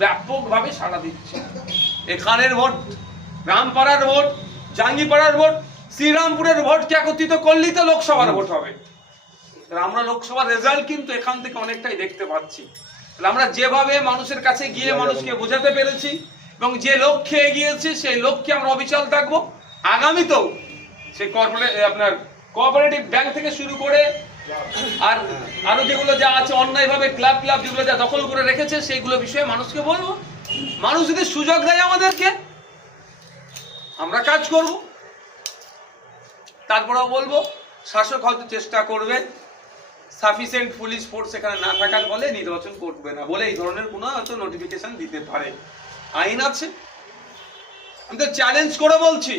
ব্যাপকভাবে সাড়া দিচ্ছে। এখানের ভোট, রামপাড়ার ভোট, জাঙ্গিপাড়ার ভোট, শ্রীরামপুরের ভোটকে একত্রিত করলেই তো লোকসভার ভোট হবে। আমরা লোকসভার রেজাল্ট কিন্তু এখান থেকে অনেকটাই দেখতে পাচ্ছি। আমরা যেভাবে মানুষের কাছে গিয়ে মানুষকে বোঝাতে পেরেছি এবং যে লক্ষ্যে এগিয়েছি সেই লক্ষ্যে আমরা অবিচল থাকবো। আগামীতেও সেই কোঅপারেটিভ ব্যাংক থেকে শুরু করে আর আরো যেগুলো যা আছে অন্যায়ভাবে ক্লাব যেগুলো যা দখল করে রেখেছে সেইগুলো বিষয়ে মানুষকে বলবো। মানুষ যদি সুযোগ দেয় আমাদেরকে, আমরা কাজ করব। তারপরেও বলবো, শাসক হয়তো চেষ্টা করবে সাফিসিয়েন্ট পুলিশ ফোর্স এখানে না থাকার ফলে নির্বাচন করবে না বলে এই ধরনের কোনো হয়তো নোটিফিকেশন দিতে পারে। আইন আছে। আমি তো চ্যালেঞ্জ করে বলছি,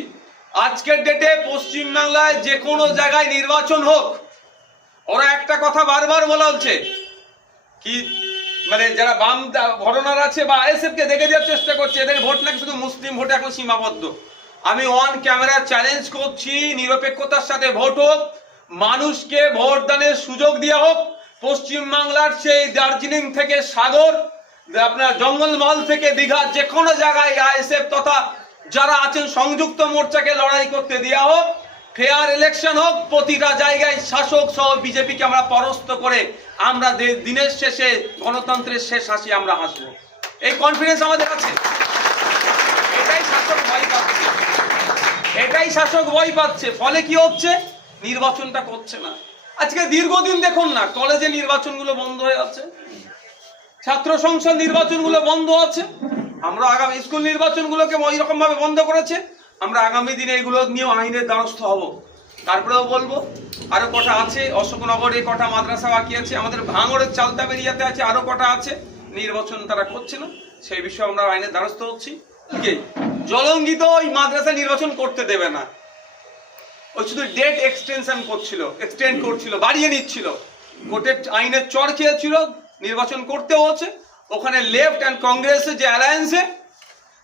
আজকের ডেটে পশ্চিমবাংলায় যে কোনো জায়গায় নির্বাচন হোক, ওরা একটা কথা বারবার বলা হচ্ছে কি, মানে যারা বাম ঘটনার আছে বা আইএসএফ কে দেখে দেওয়ার চেষ্টা করছে, এদের ভোট নাকি শুধু মুসলিম ভোটে এখন সীমাবদ্ধ। আমি অন ক্যামেরা চ্যালেঞ্জ করছি, নিরপেক্ষতার সাথে ভোট হোক, মানুষকে ভোট দানের সুযোগ দেওয়া হোক। পশ্চিমবাংলার সেই দার্জিলিং থেকে সাগর, আপনার জঙ্গলমহল থেকে দীঘা, যে কোনো জায়গায় আইএসএফ তথা যারা আছেন সংযুক্ত মোর্চাকে লড়াই করতে দেওয়া হোক। ফেয়ার ইলেকশন হোক, প্রতিটা জায়গায় শাসক সহ বিজেপিকে আমরা পরাস্ত করে আমরা দিনের শেষে গণতন্ত্রের শেষ হাসি আমরা হাসবো, এই কনফিডেন্স আমাদের আছে। এটাই শাসক ভয় পাচ্ছে। ফলে কি হচ্ছে, নির্বাচনটা করছে না। আজকে দীর্ঘদিন দেখুন না, কলেজে নির্বাচনগুলো বন্ধ হয়ে আছে, ছাত্র সংসদ নির্বাচনগুলো বন্ধ আছে। আমরা আগামী স্কুল নির্বাচনগুলোকে ওই রকম ভাবে বন্ধ করেছে। আমরা আগামী দিনে এগুলো নিয়ে আইনের দ্বারস্থ হব। তারপরেও বলবো, আরো কটা আছে, অশোকনগরে কটা মাদ্রাসা বাকি আছে, আমাদের ভাঙড়ের চালতা বেরিয়াতে আছে, আরো কটা আছে, নির্বাচন তারা করছে না। সেই বিষয়ে আমরা আইনের দ্বারস্থ হচ্ছি। জলঙ্গিত ওই মাদ্রাসা নির্বাচন করতে দেবে না, ওই শুধু ডেট এক্সটেন্ড করছিল, বাড়িয়ে নিচ্ছিল, কোর্টের আইনের চর খেয়েছিল, নির্বাচন করতে হচ্ছে। ওখানে লেফট অ্যান্ড কংগ্রেসের যে অ্যালায়েন্সে,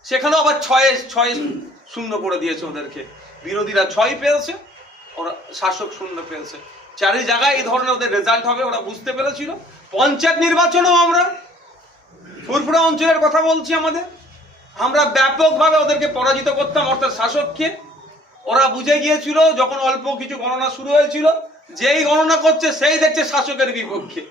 সেখানেও আবার 6-0 করে দিয়েছে ওদেরকে। বিরোধীরা 6 পেয়েছে, ওরা শাসক 0 পেয়েছে। 4 জায়গায় এই ধরনের ওদের রেজাল্ট হবে ওরা বুঝতে পেরেছিল। পঞ্চায়েত নির্বাচনেও আমরা ফুরফুরা অঞ্চলের কথা বলছি, আমরা ব্যাপকভাবে ওদেরকে পরাজিত করতাম, অর্থাৎ শাসককে। ওরা বুঝে গিয়েছিল যখন অল্প কিছু গণনা শুরু হয়েছিল, যেই গণনা করছে সেই দেখছে শাসকের বিপক্ষে,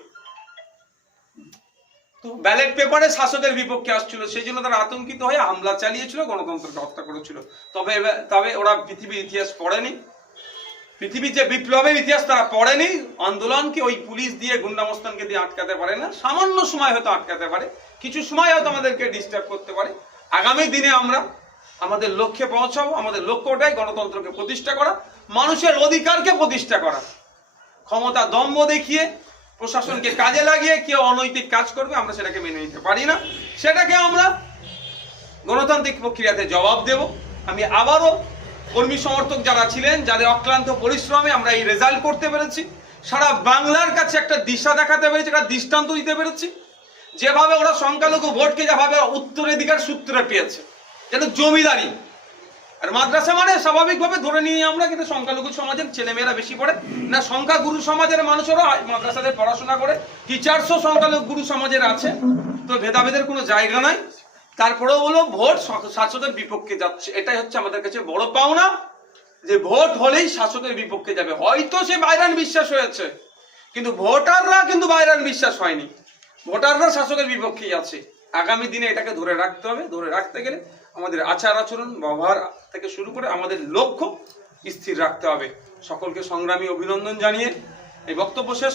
তো ব্যালট পেপারে শাসকের বিপক্ষে আসছিল। সেই জন্য তারা আতঙ্কিত হয়ে হামলা চালিয়েছিল, গণতন্ত্রকে হত্যা করেছিল। তবে ওরা পৃথিবীর ইতিহাস পড়েনি, পৃথিবীর যে বিপ্লবের ইতিহাস তারা পড়েনি। আন্দোলনকে ওই পুলিশ দিয়ে, গুন্ডামস্তানকে দিয়ে আটকাতে পারে না। সামান্য সময় হয়তো আটকাতে পারে, কিছু সময় হয়তো আমাদেরকে ডিস্টার্ব করতে পারে। আগামী দিনে আমরা আমাদের লক্ষ্যে পৌঁছাবো। আমাদের লক্ষ্যটাই গণতন্ত্রকে প্রতিষ্ঠা করা, মানুষের অধিকারকে প্রতিষ্ঠা করা। ক্ষমতা দম্ভ দেখিয়ে, প্রশাসনকে কাজে লাগিয়ে কেউ অনৈতিক কাজ করবে, আমরা সেটাকে মেনে নিতে পারি না। সেটাকে আমরা গণতান্ত্রিক প্রক্রিয়াতে জবাব দেব। আমি আবারও কর্মী সমর্থক যারা ছিলেন, যাদের অক্লান্ত পরিশ্রমে আমরা এই রেজাল্ট করতে পেরেছি, সারা বাংলার কাছে একটা দিশা দেখাতে পেরেছি, একটা দৃষ্টান্ত দিতে পেরেছি। যেভাবে ওরা সংখ্যালঘু ভোটকে যেভাবে উত্তরাধিকার সূত্রে পেয়েছে, যেন জমিদারি। আর মাদ্রাসা মানে স্বাভাবিকভাবে ধরে নিয়ে আমরা, কিন্তু সংখ্যালঘু সমাজের ছেলেমেয়েরা বেশি পড়ে না, সংখ্যাগুরু সমাজের মানুষেরা মাদ্রাসাতে পড়াশোনা করে, টিচার্সও সংখ্যালঘু সমাজের আছে, তো ভেদাভেদের কোনো জায়গা নাই। তারপরেও বলো ভোট শাসকের বিপক্ষে যাচ্ছে, এটাই হচ্ছে আমাদের কাছে বড় পাওনা, যে ভোট হলেই শাসকের বিপক্ষে যাবে। হয়তো সে বাইরান বিশ্বাস হয়েছে, কিন্তু ভোটাররা কিন্তু বাইরান বিশ্বাস হয়নি, ভোটাররা শাসকের বিপক্ষেই আছে। আগামী দিনে এটাকে ধরে রাখতে হবে। ধরে রাখতে গেলে আমাদের আচার আচরণ, ব্যবহার থেকে শুরু করে আমাদের লক্ষ্য স্থির রাখতে হবে। সকলকে সংগ্রামী অভিনন্দন জানিয়ে এই বক্তব্য শেষ